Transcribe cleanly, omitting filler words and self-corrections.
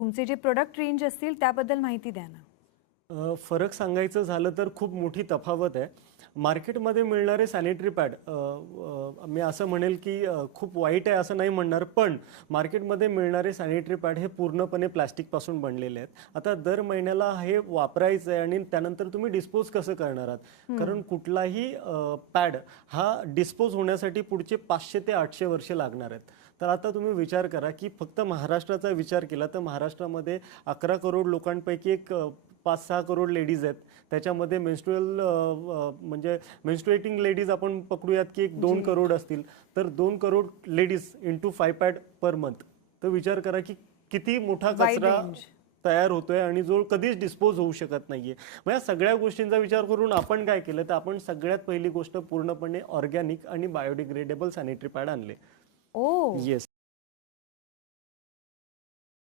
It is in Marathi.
तुमचे जे प्रोडक्ट रेंज असतील त्याबद्दल माहिती द्या ना. फरक सांगायचं झालं तर खूप मोठी तफावत आहे. मार्केटमध्ये मिळणारे सॅनिटरी पॅड मी असं म्हणेल की खूप वाईट आहे असं नाही म्हणणार, पण मार्केटमध्ये मिळणारे सॅनिटरी पॅड हे पूर्णपणे प्लास्टिकपासून बनलेले आहेत. आता दर महिन्याला हे वापरायचं आहे आणि त्यानंतर तुम्ही डिस्पोज कसं करणार आहात? कारण कुठलाही पॅड हा डिस्पोज होण्यासाठी पुढचे 500 ते 800 वर्षे लागणार आहेत. तर आता तुम्ही विचार करा की फक्त महाराष्ट्राचा विचार केला तर महाराष्ट्रामध्ये 11 करोड लोकांपैकी एक 5-6 करोड लेडीज आहेत. त्याच्यामध्ये म्हणजे मेन्स्ट्रुएटिंग लेडीज आपण पकडूयात की एक 2 करोड असतील, तर 2 crore ladies into 5 pad per month. तर विचार करा की किती मोठा Wide कचरा range. तयार होतोय आणि जो कधीच डिस्पोज होऊ शकत नाहीये. मग या सगळ्या गोष्टींचा विचार करून आपण काय केलं, तर आपण सगळ्यात पहिली गोष्ट पूर्णपणे ऑर्गॅनिक आणि बायोडिग्रेडेबल सॅनिटरी पॅड आणले. ओ येस.